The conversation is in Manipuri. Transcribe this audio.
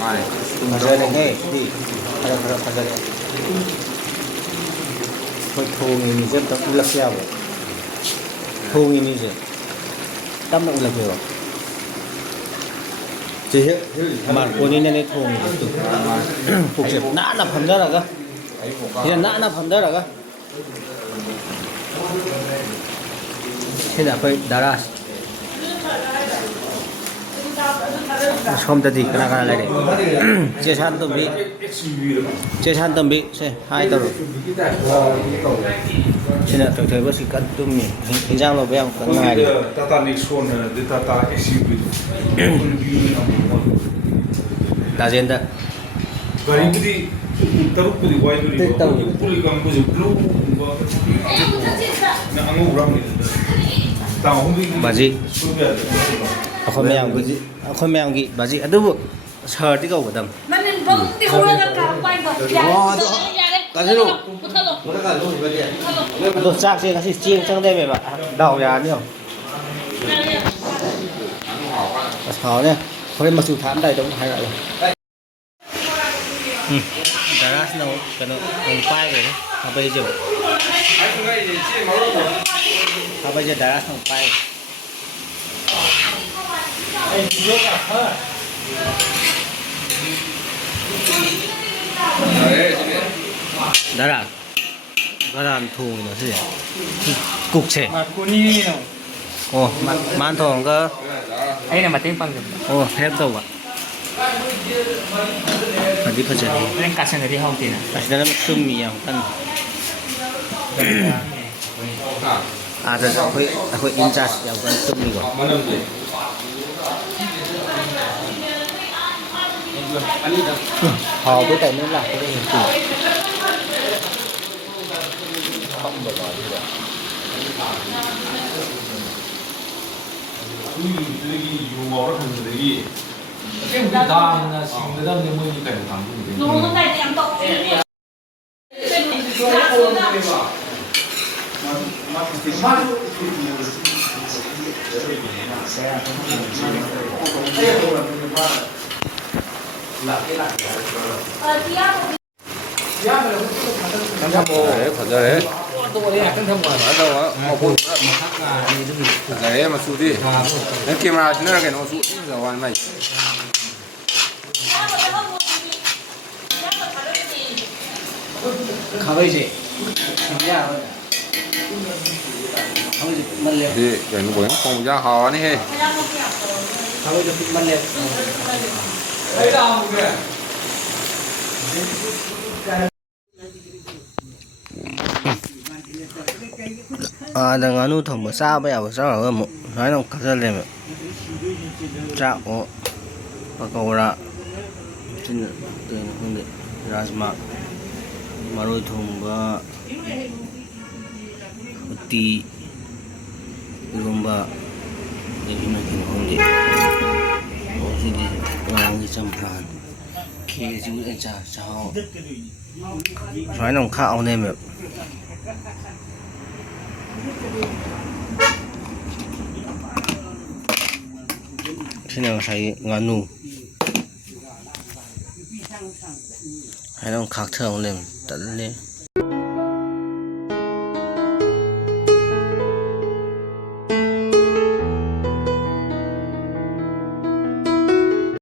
ꯃꯥꯅꯦ ꯐꯖꯔꯦꯍꯦ ꯁꯤꯗꯤ ꯈꯔ ꯐꯖꯔꯦ ꯑꯩꯈꯣꯏ ꯊꯣꯡꯉꯤ ꯃꯤꯁꯦ ꯑꯝꯇ ꯎꯠꯂꯛꯄ ꯌꯥꯕ꯭ꯔꯣ ꯊꯣꯡꯉꯤ ꯃꯤꯁꯦ ꯇꯞꯅ ꯎꯠꯂꯛꯀꯦꯕ ꯃꯥꯔꯀꯣꯅꯤꯅꯅꯦ ꯊꯣꯡꯉꯤꯁꯦ ꯄꯨꯛꯁꯦ ꯅꯥꯟꯅ ꯐꯝꯊꯔꯒ ꯁꯤꯗ ꯅꯥꯟꯅ ꯐꯝꯊꯔꯒ ꯁꯤꯗ ꯑꯩꯈꯣꯏ ꯗꯔꯥꯁ ꯁꯣꯝꯗꯗꯤ ꯀꯅꯥ ꯂꯩꯔꯦ ꯆꯦ ꯁꯥꯟꯇꯣꯝꯕꯤ ꯁꯦ ꯍꯥꯏ ꯇꯧꯔꯣ ꯁꯤꯅ ꯇꯣꯏꯊꯣꯏꯕꯁꯤ ꯀꯟꯅ ꯇꯨꯝꯃꯤ ꯏꯟꯖꯥꯡ ꯂꯧꯕ ꯌꯥꯝ ꯀꯟꯅ ꯉꯥꯏꯔꯤ ꯇꯥꯇꯥ ꯅꯦꯛꯁꯣꯟ ꯍꯥꯏꯅꯗꯤ ꯇꯥꯇꯥ ꯔꯥꯖꯦꯟꯗ ꯒꯥꯔꯤꯕꯨꯗꯤ ꯇꯔꯨꯛꯄꯨꯗꯤ ꯋꯥꯏꯗꯣꯔꯤꯕ ꯄꯨꯜꯂꯤ ꯀꯥꯡꯕꯨꯁꯦ ꯕ꯭ꯂꯨꯒꯨꯝꯕ ꯑꯉꯧꯕ ꯕꯥꯖꯤ ꯑꯩꯈꯣꯏ ꯃꯌꯥꯝꯒꯤ ꯕꯥꯖꯤ ꯑꯗꯨꯕꯨ ꯁꯍꯔꯗꯤ ꯀꯧꯒꯗꯝ ꯑꯗꯣ ꯆꯥꯛꯁꯦ ꯉꯁꯤ ꯆꯦꯡ ꯆꯪꯗꯦꯕ ꯗꯥꯎ ꯌꯥꯔꯅꯤ ꯑꯁ ꯍꯥꯎꯅꯦ ꯍꯣꯔꯦꯟ ꯃꯆꯨ ꯊꯥꯛꯑꯝꯗꯥꯏꯗ ꯑꯃꯨꯛ ꯍꯥꯏꯔꯛꯑꯒꯦ ꯗꯔꯥꯁꯅ ꯀꯩꯅꯣ ꯄꯥꯏꯈ꯭ꯔꯦ ꯈꯥꯕꯩꯁꯦ ꯗꯔꯥꯁꯅ ꯄꯥꯏꯈ꯭ꯔꯦ ꯗꯔꯥ ꯀꯅꯥꯅ ꯊꯣꯡꯉꯤꯅꯣ ꯁꯤꯁꯦ ꯀꯨꯛꯁꯦ ꯑꯣ ꯃꯥꯅ ꯊꯣꯡꯉꯒ ꯑꯩꯅ ꯃꯇꯦꯡ ꯄꯥꯡꯖꯕ ꯑꯣ ꯍꯦꯜꯞ ꯇꯧꯕ ꯐꯗꯤ ꯐꯖꯔꯦ ꯍꯣꯔꯦꯟ ꯀꯥꯁꯟꯒꯗꯤ ꯍꯥꯎꯇꯦꯅ ꯑꯁꯤꯗꯅ ꯇꯨꯝꯃꯤ ꯌꯥꯝ ꯀꯟꯅ ꯑꯥꯗꯁꯨ ꯑꯩꯈꯣꯏ ꯏꯟꯆꯥꯔꯖ ꯌꯥꯝ ꯀꯟꯅ ꯇꯨꯝꯃꯤꯀꯣ ꯍꯥꯎꯕꯩ ꯇꯥꯏꯃꯤꯡ ꯂꯥꯛꯄꯗ ꯑꯗꯨꯒꯤ ꯌꯨ ꯉꯥꯎꯔ ꯍꯟꯕꯗꯒꯤ ꯗꯥꯝꯅ ꯁꯤꯡꯒꯗꯕꯅꯤ ꯃꯣꯏꯒꯤ ꯀꯩꯅꯣ ꯀꯥꯡꯕꯨꯗꯤ ꯐꯖꯔꯦ ꯐꯖꯔꯦ ꯃꯆꯨꯗꯤ ꯅꯪ ꯀꯦꯃꯦꯔꯥꯁꯤꯅ ꯀꯩꯅꯣ ꯃꯆꯨ ꯐꯖꯕ ꯃꯥꯏ ꯈꯥꯕꯩꯁꯦ ꯀꯩꯅꯣ ꯕꯣꯏꯅ ꯊꯣꯡꯕ ꯍꯥꯎꯔꯅꯤꯍꯦ ꯈꯥꯕꯩꯗꯣ ꯄꯤꯛꯃꯜꯂꯦ ꯑꯥꯗ ꯉꯥꯅꯨ ꯊꯣꯡꯕ ꯆꯥꯕ ꯌꯥꯕ ꯆꯥꯔꯒ ꯑꯃꯨꯛ ꯁꯨꯃꯥꯏꯅ ꯑꯃꯨꯛ ꯈꯠꯆꯜꯂꯦꯕ ꯆꯥꯛ ꯑꯣ ꯄꯀꯧꯔꯥ ꯁꯤꯅ ꯀꯩꯅꯣ ꯈꯪꯗꯦ ꯔꯥꯖꯃꯥ ꯃꯔꯣꯏ ꯊꯣꯡꯕ ꯎꯇꯤ ꯏꯔꯣꯝꯕ ꯑꯗꯒꯤꯅ ꯀꯩꯅꯣ ꯈꯪꯗꯦ ꯁꯤꯗꯤ ꯉꯔꯥꯡꯒꯤ ꯆꯝꯄ꯭ꯔꯥꯟ ꯈꯦꯔꯁꯤꯕꯨ ꯆꯥꯛꯍꯥꯎ ꯁꯨꯃꯥꯏꯅ ꯑꯃꯨꯛ ꯈꯥꯛꯑꯧꯅꯦꯕ ꯁꯤꯅ ꯉꯁꯥꯏꯒꯤ ꯉꯥꯅꯨ ꯍꯥꯏꯅ ꯑꯃꯨꯛ ꯈꯥꯛꯊꯍꯧꯅꯦꯕ ꯇꯜꯂꯦ